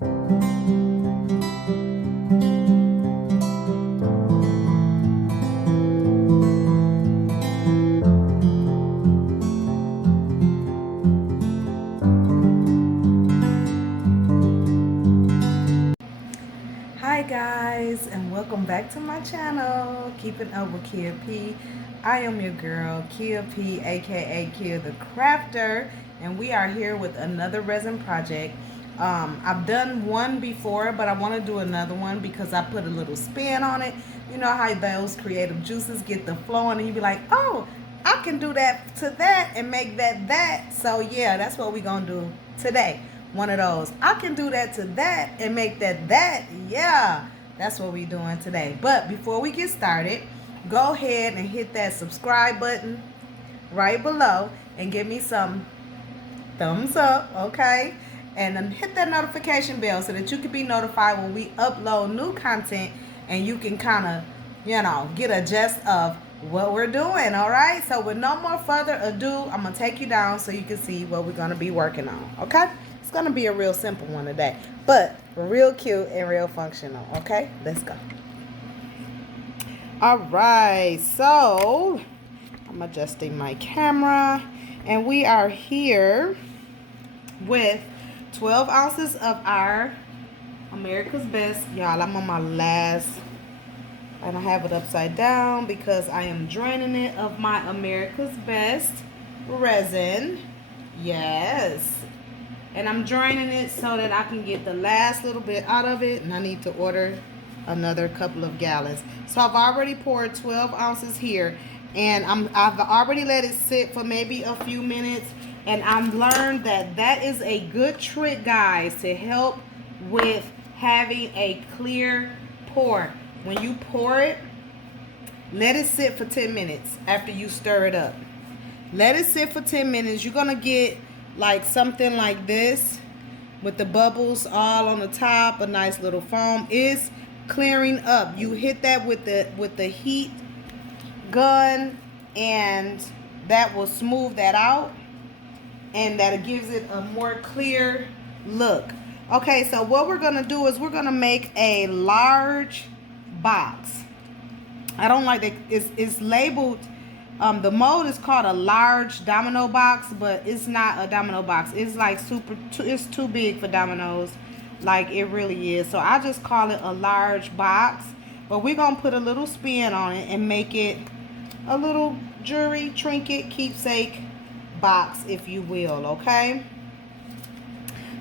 Hi guys, and welcome back to my channel, Keeping Up with Kia P. I am your girl, Kia P, aka Kia the Crafter, and we are here with another resin project. I've done one before, but I want to do another one because I put a little spin on it. You know how those creative juices get the flowing, and you be like, oh, I can do that to that and make that. So yeah, that's what we're gonna do today. One of those. I can do that to that and make that. Yeah, that's what we're doing today. But before we get started, go ahead and hit that subscribe button right below and give me some thumbs up, okay? And then hit that notification bell so that you can be notified when we upload new content and you can kind of, get a gist of what we're doing, all right? So with no more further ado, I'm going to take you down so you can see what we're going to be working on, okay? It's going to be a real simple one today, but real cute and real functional, okay? Let's go. All right, so I'm adjusting my camera, and we are here with 12 ounces of our America's Best. Y'all, I'm on my last, and I have it upside down because I am draining it of my America's Best resin. Yes. And I'm draining it so that I can get the last little bit out of it, and I need to order another couple of gallons. So I've already poured 12 ounces here, and I've already let it sit for maybe a few minutes, and I've learned that that is a good trick, guys, to help with having a clear pour. When you pour it, let it sit for 10 minutes after you stir it up. Let it sit for 10 minutes. You're going to get like something like this with the bubbles all on the top, a nice little foam. It's clearing up. You hit that with the heat gun, and that will smooth that out, and that gives it a more clear look. Okay, so what we're gonna do is we're gonna make a large box. I don't like that it's labeled, the mold is called a large domino box, but it's not a domino box. It's like it's too big for dominoes, like it really is. So I just call it a large box, but we're gonna put a little spin on it and make it a little jewelry, trinket, keepsake box, if you will, okay?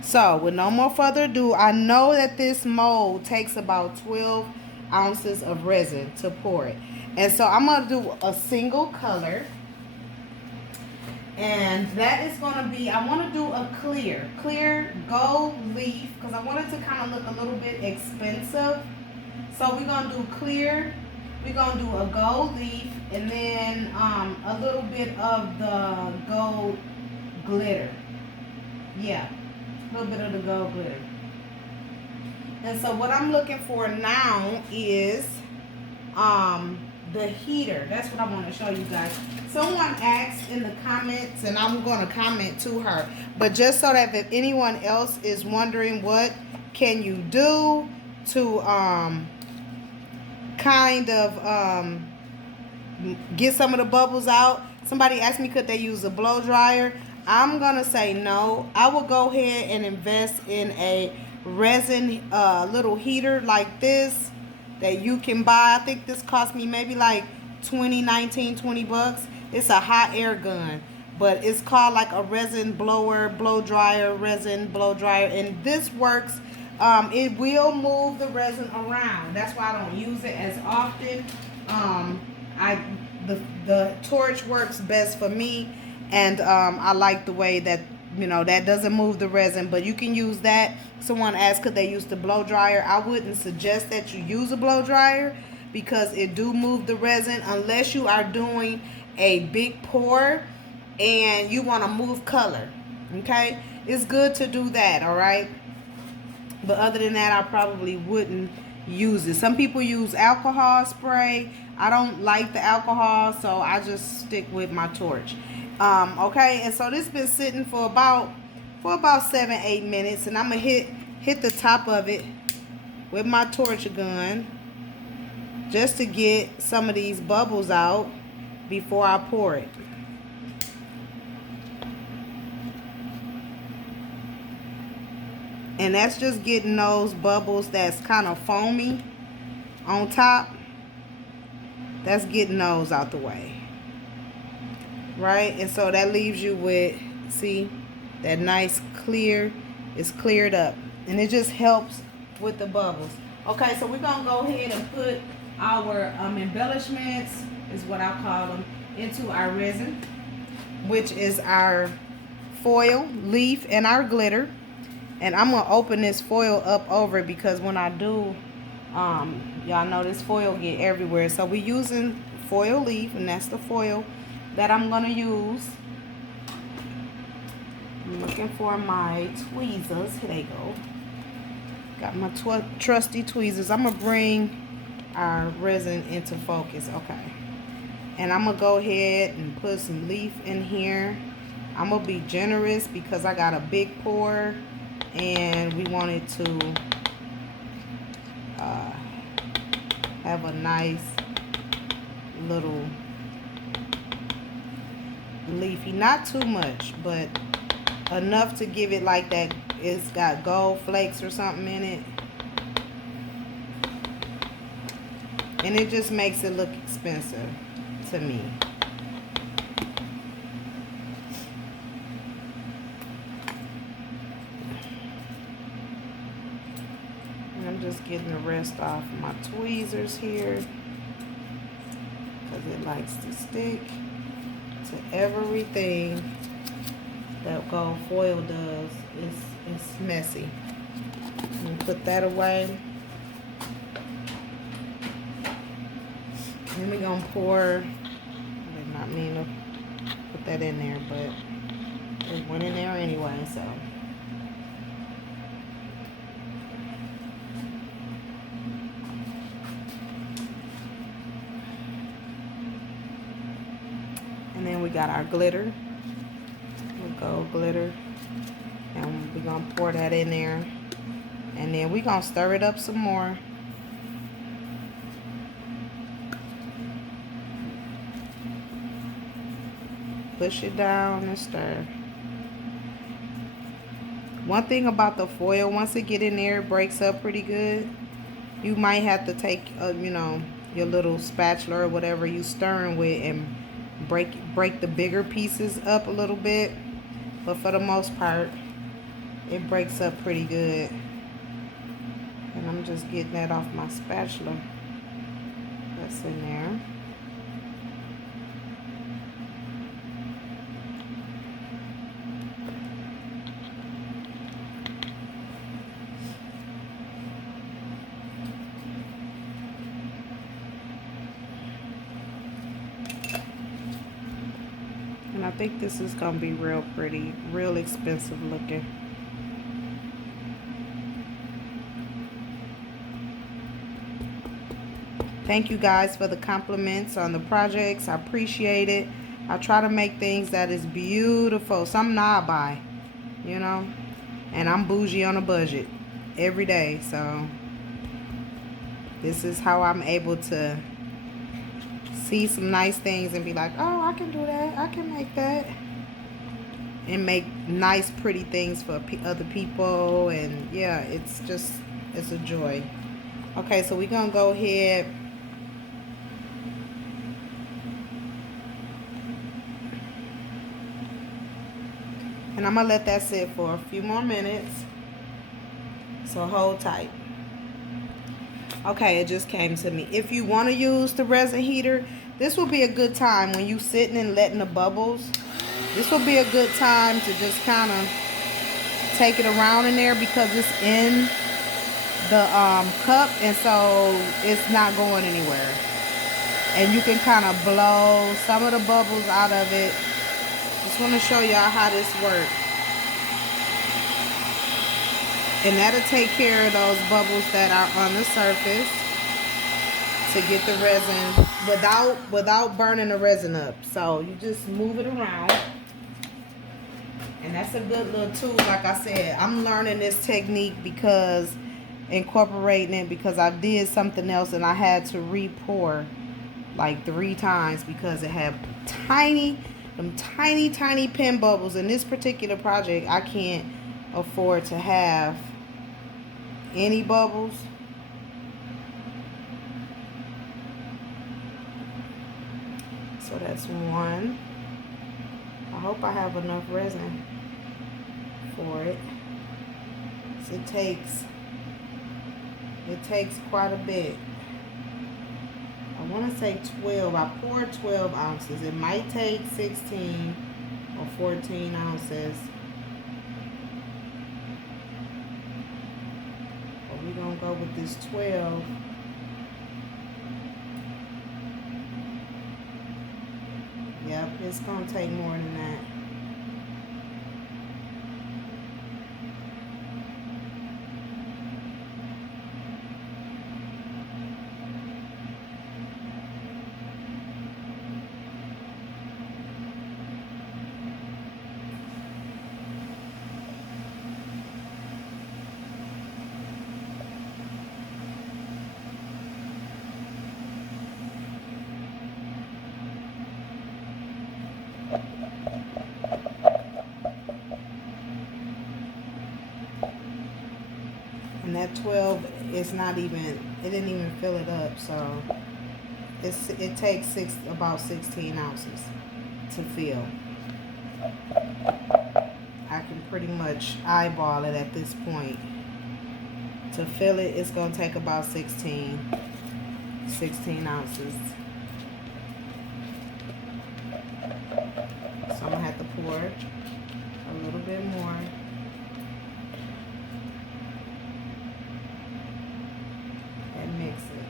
So with no more further ado, I know that this mold takes about 12 ounces of resin to pour it. And so I'm going to do a single color. And that is going to be, I want to do a clear gold leaf, because I want it to kind of look a little bit expensive. So we're going to do clear. We're going to do a gold leaf, and then a little bit of the gold glitter. Yeah, a little bit of the gold glitter. And so what I'm looking for now is the heater. That's what I want to show you guys. Someone asked in the comments, and I'm going to comment to her, but just so that if anyone else is wondering what can you do to kind of get some of the bubbles out. Somebody asked me, could they use a blow dryer? I'm gonna say no. I will go ahead and invest in a resin little heater like this that you can buy. I think this cost me maybe like 20 bucks. It's a hot air gun, but it's called like a resin blow dryer, resin blow dryer, and this works. It will move the resin around. That's why I don't use it as often. The torch works best for me, and I like the way that that doesn't move the resin, but you can use that. Someone asked, could they use the blow dryer? I wouldn't suggest that you use a blow dryer because it do move the resin unless you are doing a big pour and you want to move color. Okay, it's good to do that, all right? But other than that, I probably wouldn't use it. Some people use alcohol spray. I don't like the alcohol, so I just stick with my torch. Okay, and so this has been sitting for about 7-8 minutes, and I'm gonna hit hit the top of it with my torch gun just to get some of these bubbles out before I pour it. And that's just getting those bubbles that's kind of foamy on top. That's getting those out the way. Right? And so that leaves you with, see, that nice clear, it's cleared up. And it just helps with the bubbles. Okay, so we're going to go ahead and put our embellishments, is what I call them, into our resin, which is our foil, leaf, and our glitter. And I'm going to open this foil up over it because when I do, y'all know this foil get everywhere. So we're using foil leaf, and that's the foil that I'm going to use. I'm looking for my tweezers. Here they go. Got my trusty tweezers. I'm going to bring our resin into focus. Okay. And I'm going to go ahead and put some leaf in here. I'm going to be generous because I got a big pour. And we wanted to have a nice little leafy, not too much, but enough to give it like that. It's got gold flakes or something in it, and it just makes it look expensive to me. I'm just getting the rest off my tweezers here because it likes to stick to everything that gold foil does. It's messy. I'm gonna put that away. Then we're gonna pour. I did not mean to put that in there, but it went in there anyway, so. And then we got our glitter, the gold glitter, and we're gonna pour that in there, and then we're gonna stir it up some more. Push it down and stir. One thing about the foil, once it get in there, it breaks up pretty good. You might have to take, you know, your little spatula or whatever you stirring with and break the bigger pieces up a little bit, but for the most part it breaks up pretty good. And I'm just getting that off my spatula that's in there. And I think this is going to be real pretty, real expensive looking. Thank you guys for the compliments on the projects. I appreciate it. I try to make things that is beautiful. Something I buy, you know. And I'm bougie on a budget every day. So this is how I'm able to see some nice things and be like, oh, I can do that, I can make that, and make nice pretty things for other people. And yeah, it's a joy. Okay, so we're gonna go ahead and I'm gonna let that sit for a few more minutes, so hold tight. Okay, it just came to me. If you want to use the resin heater, this will be a good time when you sitting and letting the bubbles. This will be a good time to just kind of take it around in there because it's in the cup, and so it's not going anywhere. And you can kind of blow some of the bubbles out of it. Just want to show y'all how this works. And that'll take care of those bubbles that are on the surface to get the resin without burning the resin up. So you just move it around. And that's a good little tool. Like I said, I'm learning this technique because incorporating it because I did something else and I had to re-pour like 3 times because it had tiny pin bubbles. In this particular project, I can't afford to have any bubbles. So that's 1. I hope I have enough resin for it. So it takes quite a bit. I want to say 12. I poured 12 ounces. It might take 16 or 14 ounces. But we're going to go with this 12. Yep, it's going to take more than that. And that 12 is not even, it didn't even fill it up, so it takes about 16 ounces to fill. I can pretty much eyeball it at this point. To fill it, it's going to take about 16 ounces. So I'm going to have to pour a little bit more. And mix it.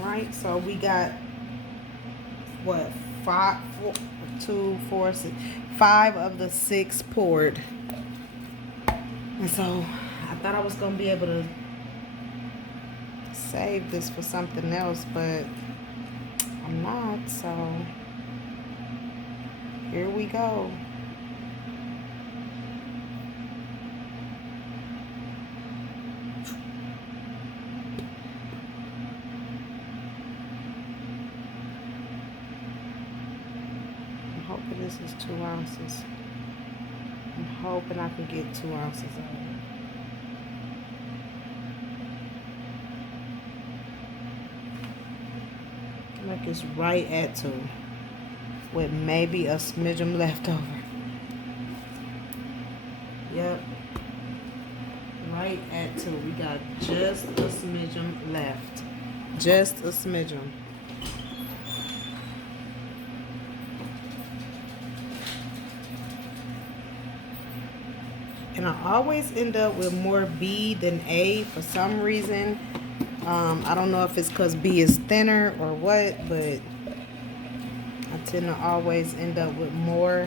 Alright, so we got what, 5 of the 6 poured. And so I thought I was gonna be able to save this for something else, but I'm not, so here we go. I'm hoping this is 2 ounces. I'm hoping I can get 2 ounces of it. Like it's right at 2 with maybe a smidgen left over. Yep, right at 2. We got just a smidgen left, just a smidgen. And I always end up with more B than A for some reason. I don't know if it's because B is thinner or what, but I tend to always end up with more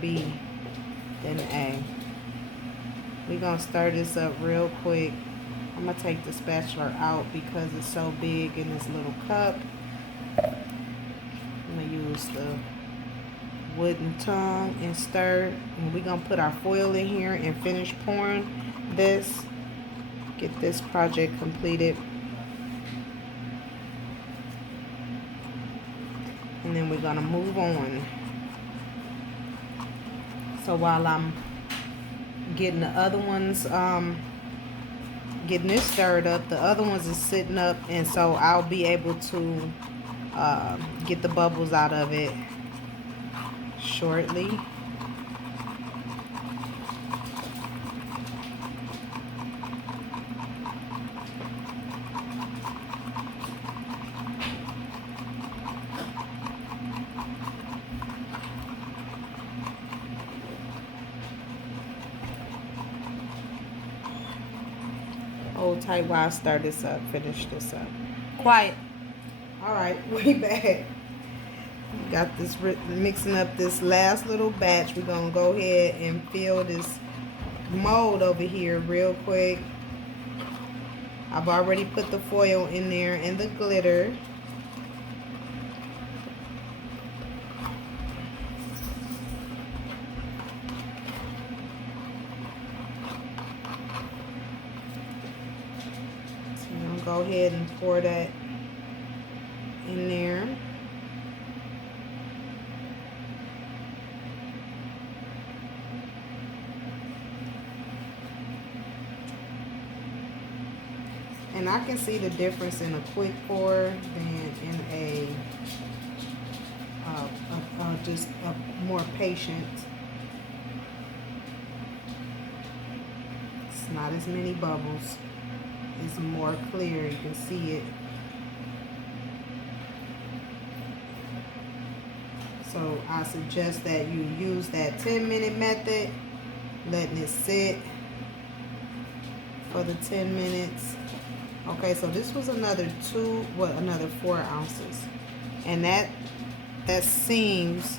B than A. We're going to stir this up real quick. I'm going to take the spatula out because it's so big in this little cup. I'm going to use the wooden tongue and stir. And we're going to put our foil in here and finish pouring this. Get this project completed. And then we're going to move on. So while I'm getting the other ones, getting this stirred up, the other ones is sitting up, and so I'll be able to get the bubbles out of it shortly. Hold tight while I start this up, finish this up. Quiet. Alright, we back. Got this mixing up this last little batch. We're gonna go ahead and fill this mold over here real quick. I've already put the foil in there and the glitter. So I'm gonna go ahead and pour that in there. And I can see the difference in a quick pour than in a just a more patient. It's not as many bubbles. It's more clear. You can see it. So I suggest that you use that 10-minute method, letting it sit for the 10 minutes. Okay, so this was another another 4 ounces. And that seems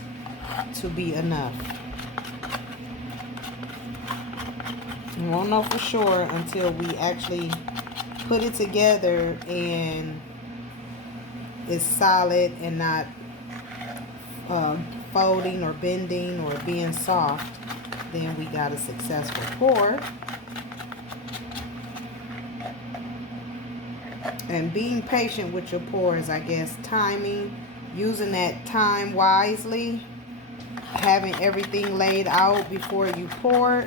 to be enough. We won't know for sure until we actually put it together and it's solid and not folding or bending or being soft. Then we got a successful pour. And being patient with your pours, I guess, timing, using that time wisely, having everything laid out before you pour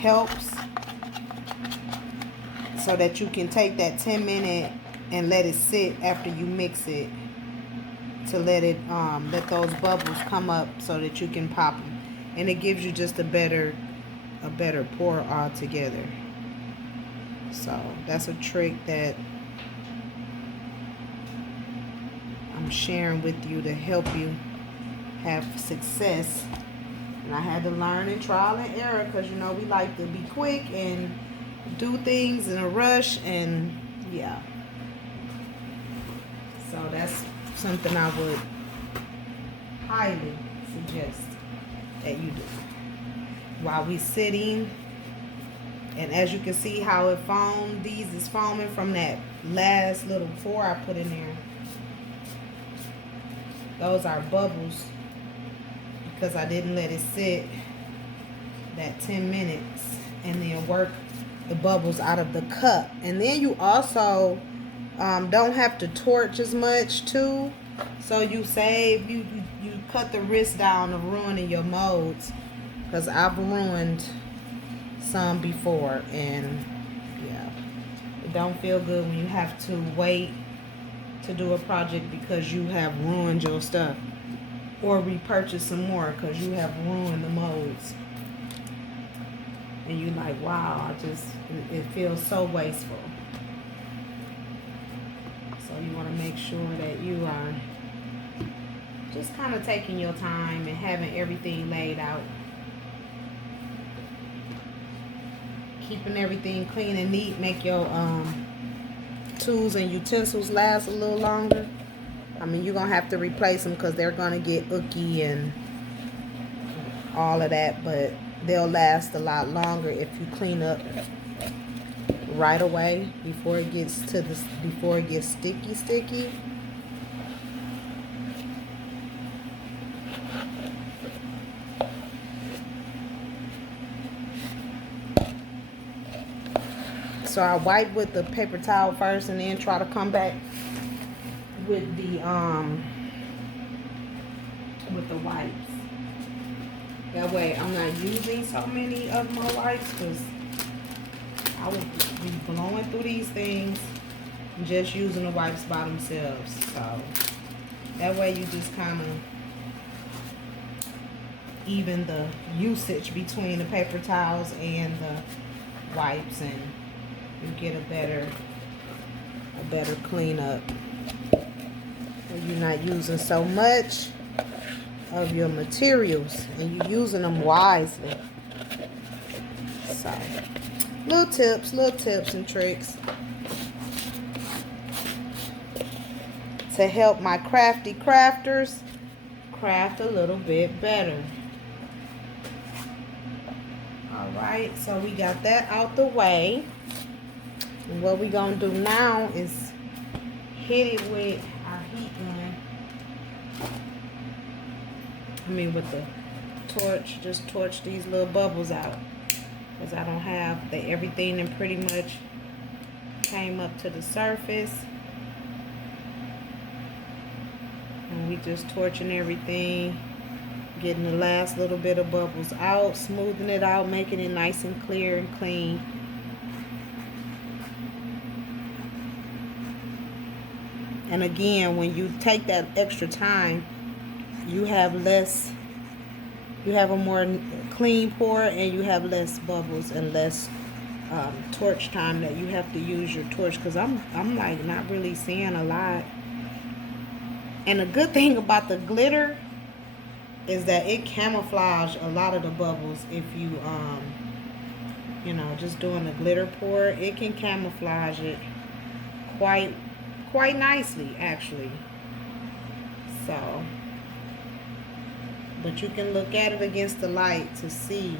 helps, so that you can take that 10-minute and let it sit after you mix it, to let it let those bubbles come up so that you can pop them, and it gives you just a better pour altogether. So that's a trick that I'm sharing with you to help you have success. And I had to learn in trial and error, because you know we like to be quick and do things in a rush, and yeah. So that's something I would highly suggest that you do while we sitting. And as you can see how it foamed, these is foaming from that last little pour I put in there. Those are bubbles because I didn't let it sit that 10 minutes and then work the bubbles out of the cup. And then you also don't have to torch as much too. So you save, you cut the risk down of ruining your molds, because I've ruined some before, and yeah, it don't feel good when you have to wait to do a project because you have ruined your stuff, or repurchase some more because you have ruined the molds, and you're like, wow, it feels so wasteful. So you want to make sure that you are just kind of taking your time and having everything laid out, keeping everything clean and neat, make your tools and utensils last a little longer. I mean, you're going to have to replace them because they're going to get ooky and all of that, but they'll last a lot longer if you clean up right away before it gets sticky. So I wipe with the paper towel first, and then try to come back with the wipes. That way I'm not using so many of my wipes, because I will be blowing through these things and just using the wipes by themselves. So that way you just kind of even the usage between the paper towels and the wipes, and you get a better cleanup. You're not using so much of your materials, and you're using them wisely. So little tips and tricks to help my crafty crafters craft a little bit better. Alright, so we got that out the way. And what we're going to do now is hit it with our heat gun. With the torch, just torch these little bubbles out. Because I don't have everything and pretty much came up to the surface. And we just torching everything. Getting the last little bit of bubbles out. Smoothing it out. Making it nice and clear and clean. And again, when you take that extra time, you have a more clean pour, and you have less bubbles and less torch time that you have to use your torch, because I'm like not really seeing a lot. And the good thing about the glitter is that it camouflage a lot of the bubbles. If you you know, just doing a glitter pour, it can camouflage it quite nicely actually. So, but you can look at it against the light to see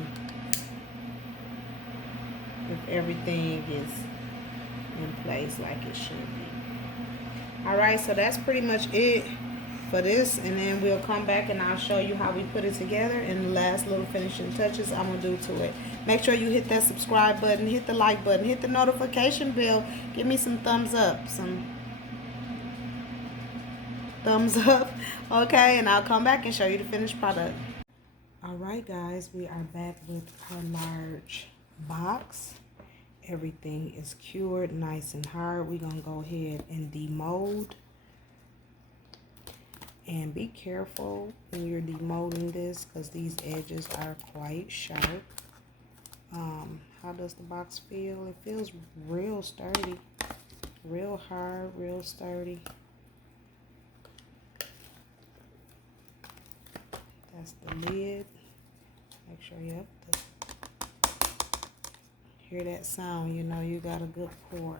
if everything is in place like it should be. Alright, so that's pretty much it for this, and then we'll come back and I'll show you how we put it together and the last little finishing touches I'm going to do to it. Make sure you hit that subscribe button, hit the like button, hit the notification bell, give me some thumbs up, okay, and I'll come back and show you the finished product. Alright guys, we are back with our large box. Everything is cured nice and hard. We're going to go ahead and demold. And be careful when you're demolding this, because these edges are quite sharp. How does the box feel? It feels real sturdy. Real hard, real sturdy. That's the lid. Make sure you hear that sound. You know you got a good pour.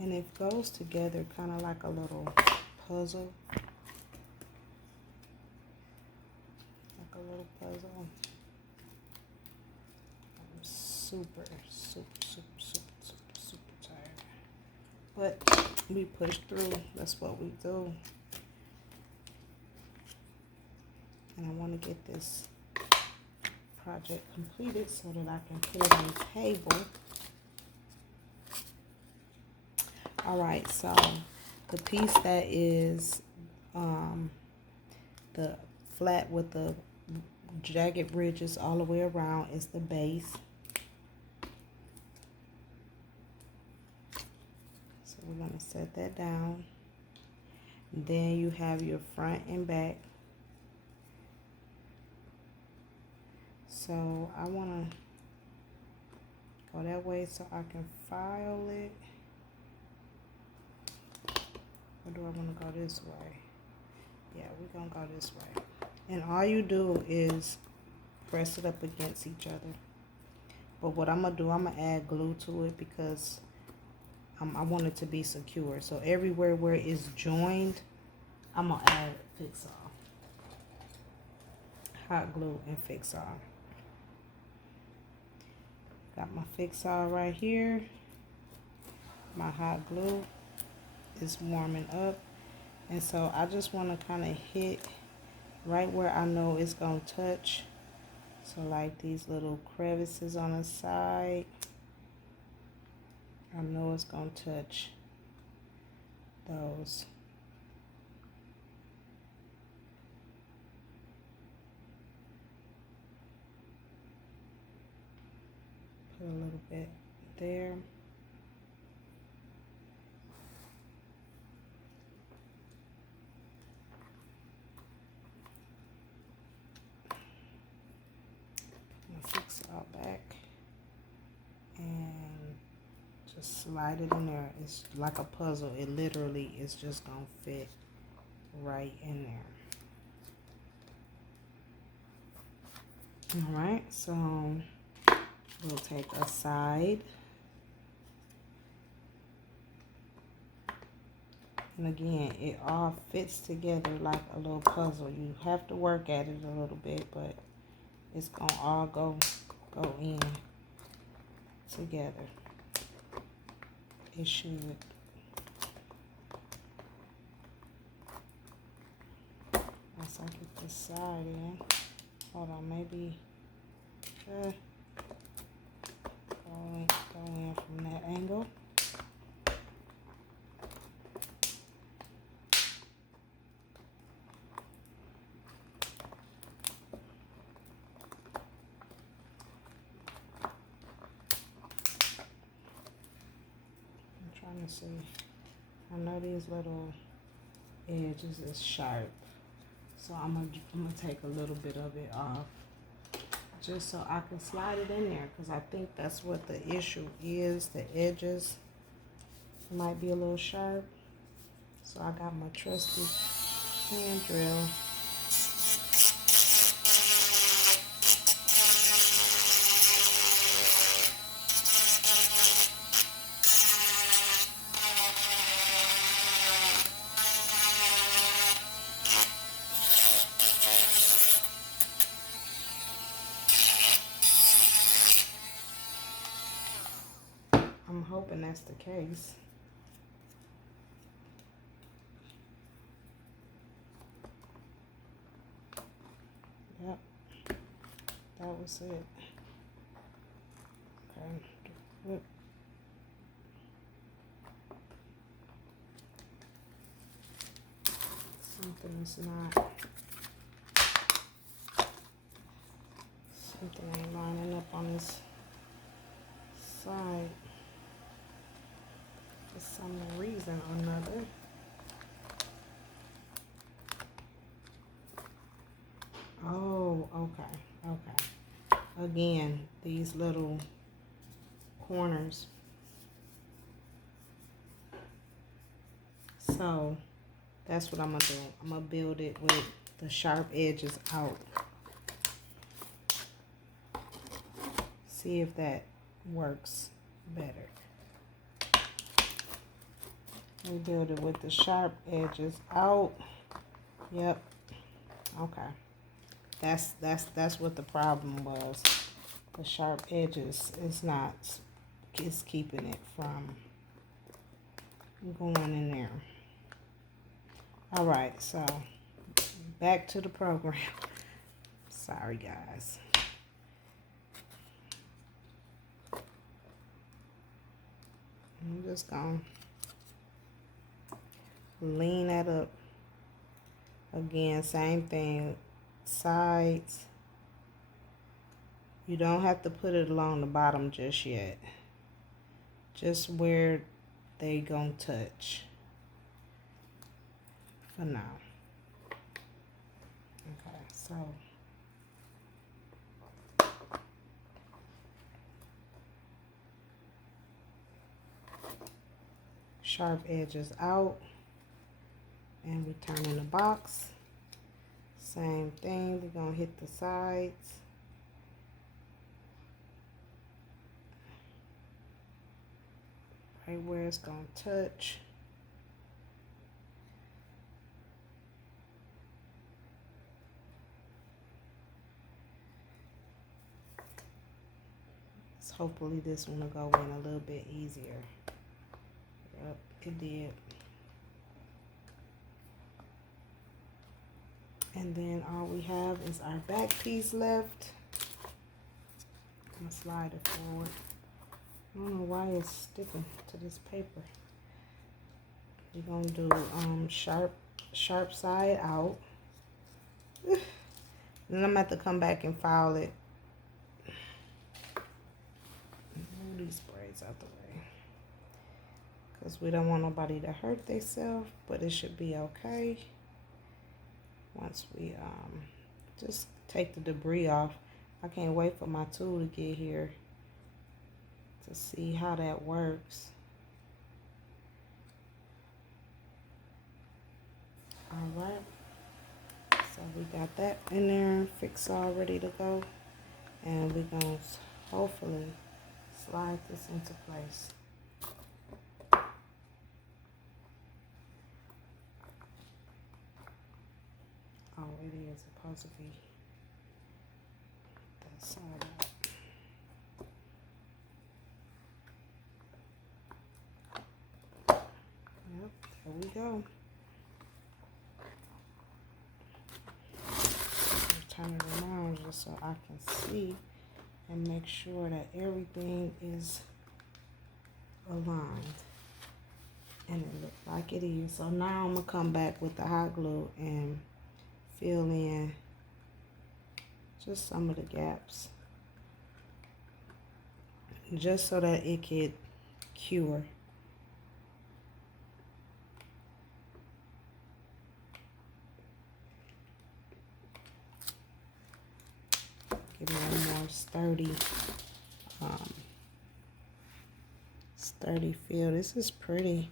And it goes together kind of like a little puzzle. Like a little puzzle. I'm super tired. But we push through. That's what we do. And I want to get this project completed so that I can put it on the table. Alright, so the piece that is the flat with the jagged ridges all the way around is the base. So we're going to set that down. Then you have your front and back. So I want to go that way so I can file it. Or do I want to go this way? Yeah, we're going to go this way. And all you do is press it up against each other. But what I'm going to do, I'm going to add glue to it because I want it to be secure. So everywhere where it's joined, I'm going to add fix-all. Hot glue and fix-all. Got my fix-all right here. My hot glue is warming up. And so I just want to kind of hit right where I know it's going to touch. So like these little crevices on the side. I know it's going to touch those. Put a little bit there. Fix it all back and just slide it in there. It's like a puzzle. It literally is just gonna fit right in there. All right, so we'll take a side. And again, it all fits together like a little puzzle. You have to work at it a little bit, but it's gonna all go in together. It should. Once I get this side in, hold on, maybe go in from that angle. Trying to see. I know these little edges is sharp, so I'm gonna take a little bit of it off, just so I can slide it in there, because I think that's what the issue is. The edges might be a little sharp, so I got my trusty hand drill. I'm hoping that's the case. Yep, that was it. Okay. Something ain't lining up on this side for some reason or another. Oh, okay. Again, these little corners. So that's what I'm gonna do. I'm gonna build it with the sharp edges out. See if that works better. We build it with the sharp edges out. Yep. Okay. That's what the problem was. The sharp edges is keeping it from going in there. All right, so back to the program. Sorry, guys. I'm just gonna lean that up. Again, same thing. Sides. You don't have to put it along the bottom just yet. Just where they gonna touch for now. Okay, so sharp edges out, and we turn in the box. Same thing, we're gonna hit the sides. Right where it's gonna touch. So hopefully this one will go in a little bit easier. Yep, it did. And then all we have is our back piece left. I'm gonna slide it forward. I don't know why it's sticking to this paper. We're gonna do sharp side out. And then I'm gonna have to come back and file it. Move these braids out the way, because we don't want nobody to hurt themselves, but it should be okay. Once we just take the debris off. I can't wait for my tool to get here to see how that works. All right, so we got that in there, fixed all, ready to go. And we're going to hopefully slide this into place. Oh, it is supposed to be that side out. Yep, there we go. Turn it around just so I can see and make sure that everything is aligned. And it looks like it is. So now I'm going to come back with the hot glue and fill in just some of the gaps, just so that it could cure. Give me a more sturdy feel. This is pretty.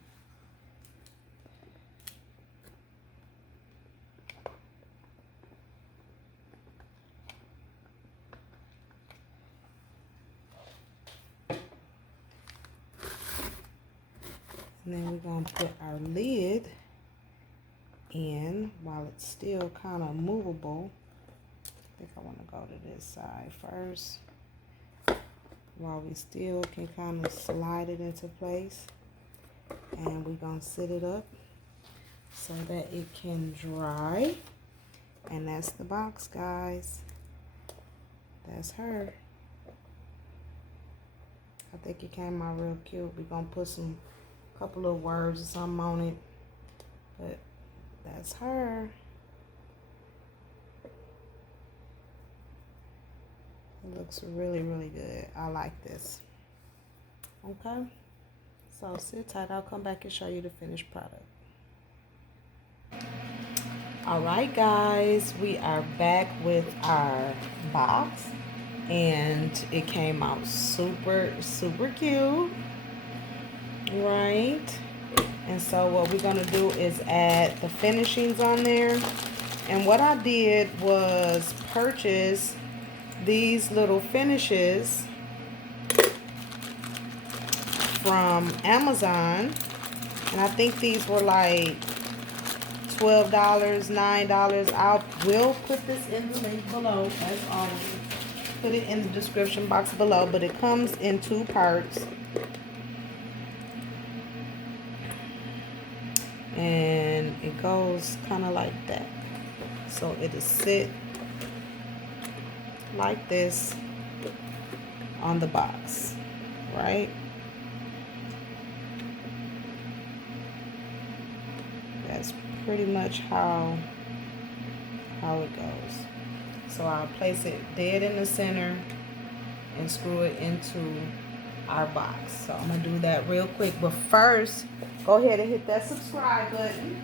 And then we're going to put our lid in while it's still kind of movable. I think I want to go to this side first while we still can kind of slide it into place. And we're going to sit it up so that it can dry. And that's the box, guys. That's her. I think it came out real cute. We're going to put some couple of words or something on it, but that's her. It looks really, really good. I like this. Okay, so sit tight. I'll come back and show you the finished product. All right, guys, we are back with our box, and it came out super, super cute. Right, and so what we're gonna do is add the finishings on there. And what I did was purchase these little finishes from Amazon, and I think these were like $12, $9. I will put this in the link below, as always. Put it in the description box below, but it comes in 2 parts. And it goes kind of like that. So it'll sit like this on the box, right? That's pretty much how it goes. So I'll place it dead in the center and screw it into our box. So I'm gonna do that real quick, but first go ahead and hit that subscribe button.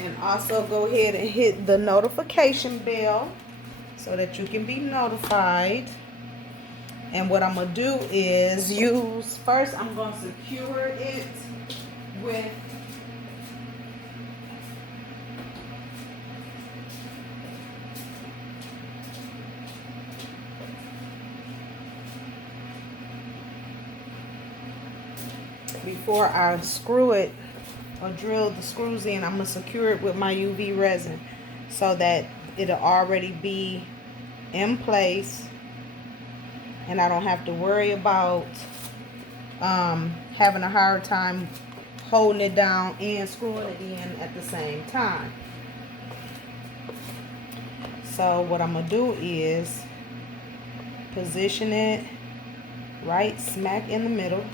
And also go ahead and hit the notification bell so that you can be notified. And what I'm gonna do is first I'm gonna secure it with before I screw it or drill the screws in. I'm going to secure it with my UV resin so that it'll already be in place and I don't have to worry about having a hard time holding it down and screwing it in at the same time. So what I'm going to do is position it right smack in the middle.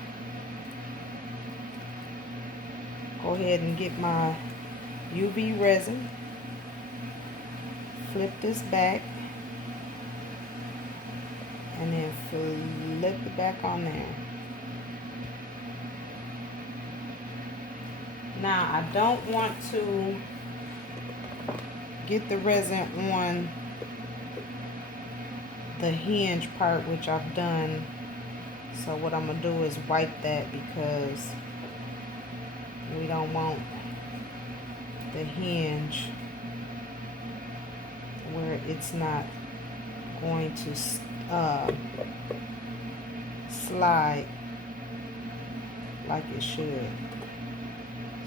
Go ahead and get my UV resin. Flip this back. And then flip it back on there. Now I don't want to get the resin on the hinge part, which I've done. So what I'm going to do is wipe that because We don't want the hinge where it's not going to slide like it should.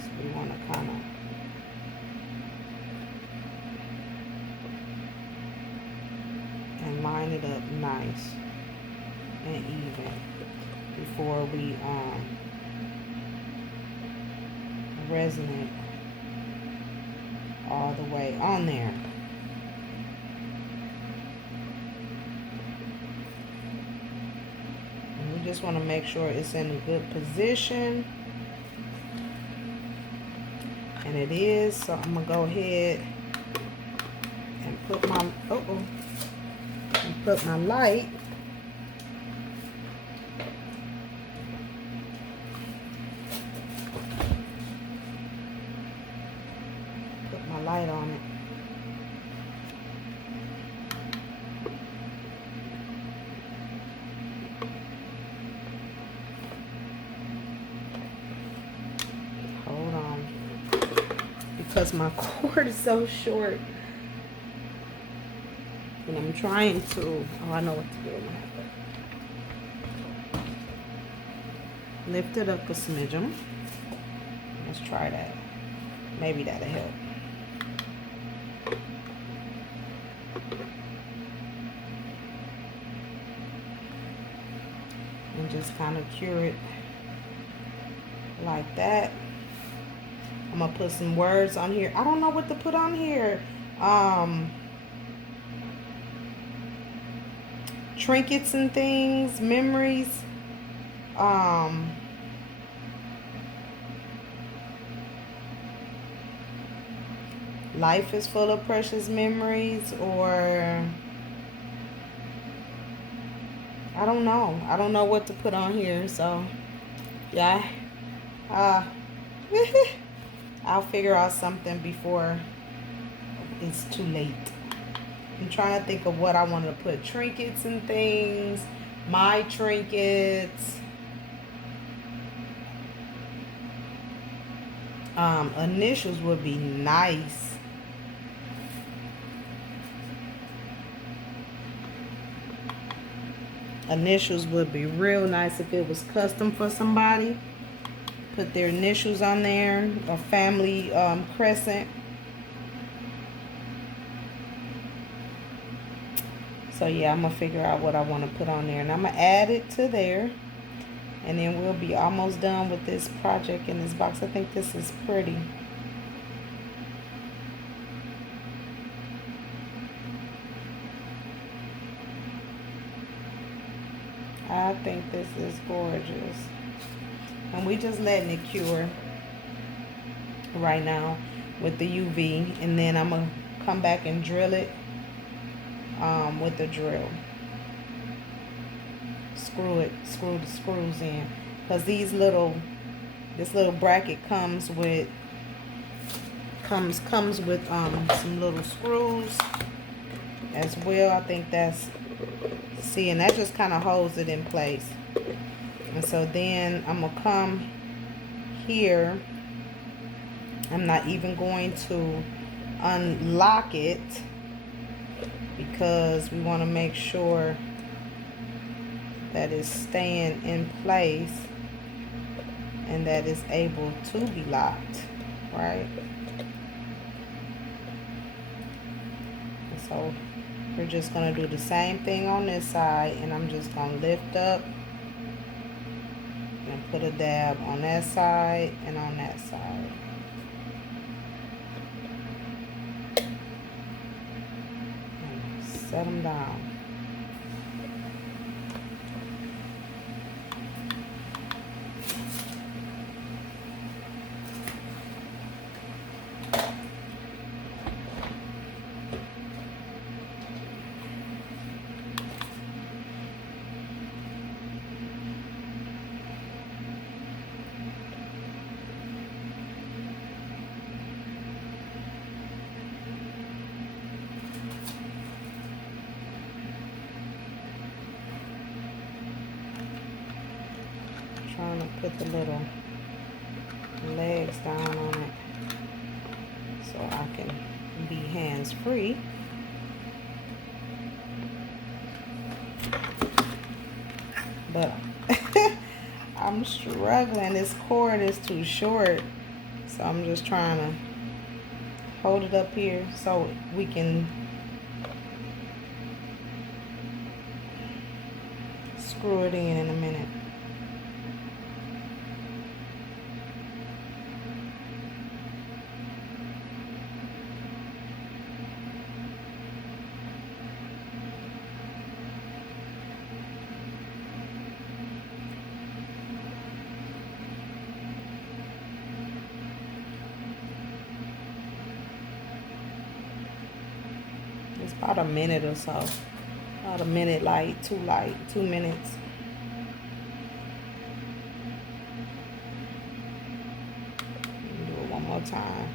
So we want to kind of and line it up nice and even before we resin it all the way on there. And we just want to make sure it's in a good position, and it is. So I'm gonna go ahead and put my put my light on it. Hold on, because my cord is so short. And I'm trying to, I know what to do. Lift it up a smidgen. Let's try that. Maybe that'll help. And just kind of cure it like that. I'm gonna put some words on here. I don't know what to put on here. Trinkets and things, memories. Life is full of precious memories, or I don't know. I don't know what to put on here, so yeah. I'll figure out something before it's too late. I'm trying to think of what I want to put. Trinkets and things. My trinkets. Initials would be nice. Initials would be real nice if it was custom for somebody. Put their initials on there. A family crescent. So yeah, I'm gonna figure out what I want to put on there, and I'm gonna add it to there, and then we'll be almost done with this project in this box. I think this is pretty. I think this is gorgeous. And we just letting it cure right now with the UV, and then I'm gonna come back and drill it with the drill. Screw the screws in, because this little bracket comes with some little screws as well. I think that's, see, and that just kind of holds it in place. And so then I'm gonna come here. I'm not even going to unlock it, because we want to make sure that it's staying in place and that it's able to be locked, right? And so we're just going to do the same thing on this side, and I'm just going to lift up and put a dab on that side and on that side. And set them down. Trying to put the little legs down on it so I can be hands-free. But I'm struggling. This cord is too short, so I'm just trying to hold it up here so we can screw it in a minute. It's about a minute or so. About a minute light, 2 minutes. Do it one more time.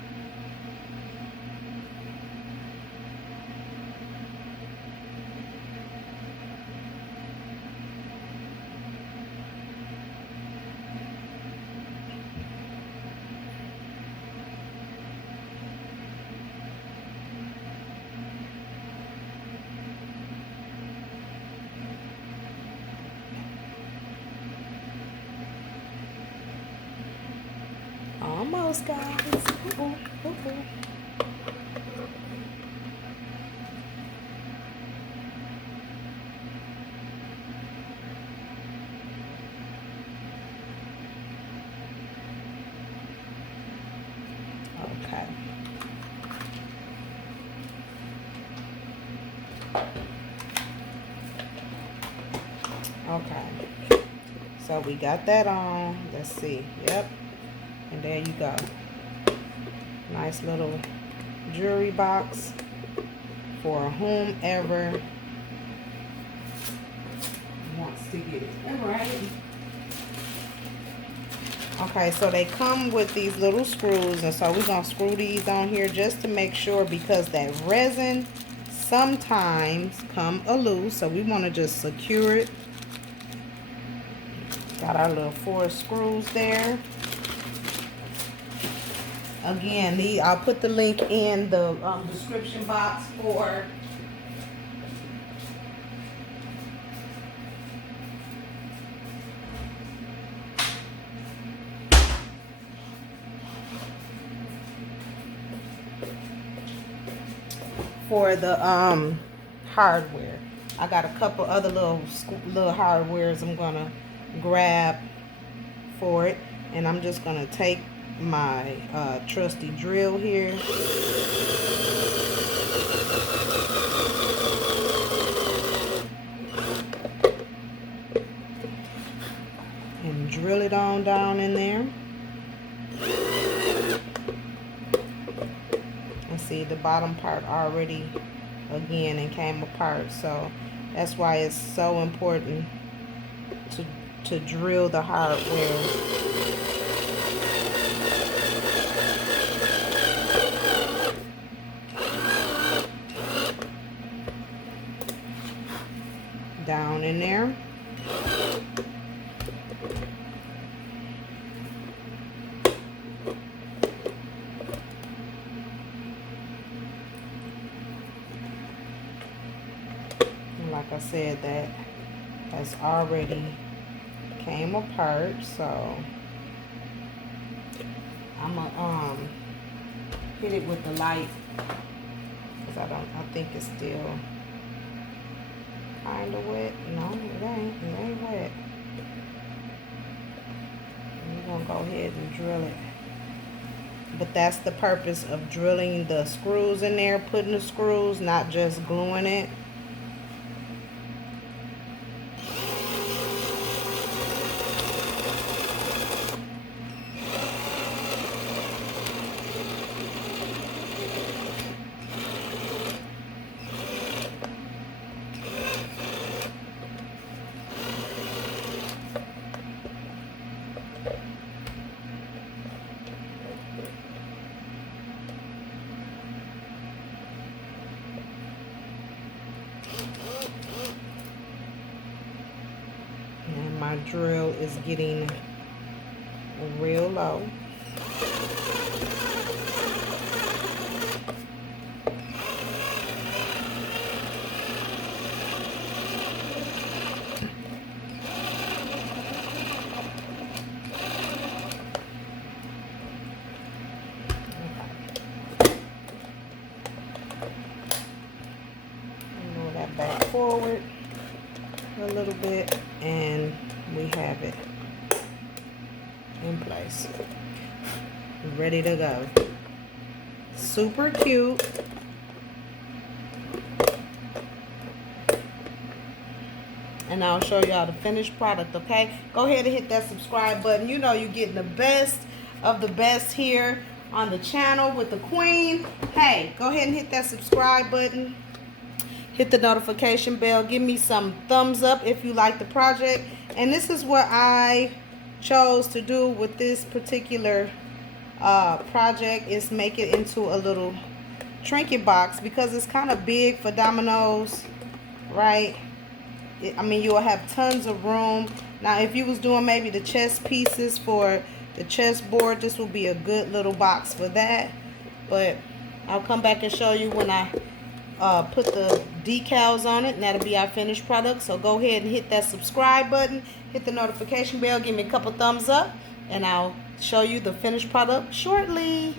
Almost, guys. Okay. Okay. So we got that on. Let's see. Yep. And there you go. Nice little jewelry box for whomever wants to get it. All right. Okay, so they come with these little screws, and so we're going to screw these on here just to make sure, because that resin sometimes come loose. So we want to just secure it. Got our little 4 screws there. Again, I'll put the link in the description box for the hardware. I got a couple other little hardwares I'm gonna grab for it, and I'm just gonna take my trusty drill here and drill it on down in there. And see, the bottom part already again and came apart, so that's why it's so important to drill the hardware. Down in there. And like I said, that has already came apart, so I'm gonna hit it with the light, because I think it's still kind of wet. No, it ain't wet. We're gonna go ahead and drill it. But that's the purpose of drilling the screws in there, putting the screws, not just gluing it. And my drill is getting real low. Roll that back forward a little bit, and we have it in place. Ready to go. Super cute. And I'll show y'all the finished product, okay? Go ahead and hit that subscribe button. You know you're getting the best of the best here on the channel with the queen. Hey, go ahead and hit that subscribe button. Hit the notification bell. Give me some thumbs up if you like the project. And this is what I chose to do with this particular project, is make it into a little trinket box because it's kind of big for dominoes, right? I mean, you'll have tons of room. Now, if you was doing maybe the chess pieces for the chessboard, this will be a good little box for that. But I'll come back and show you when I put the decals on it, and that'll be our finished product. So go ahead and hit that subscribe button, hit the notification bell, give me a couple thumbs up, and I'll show you the finished product shortly.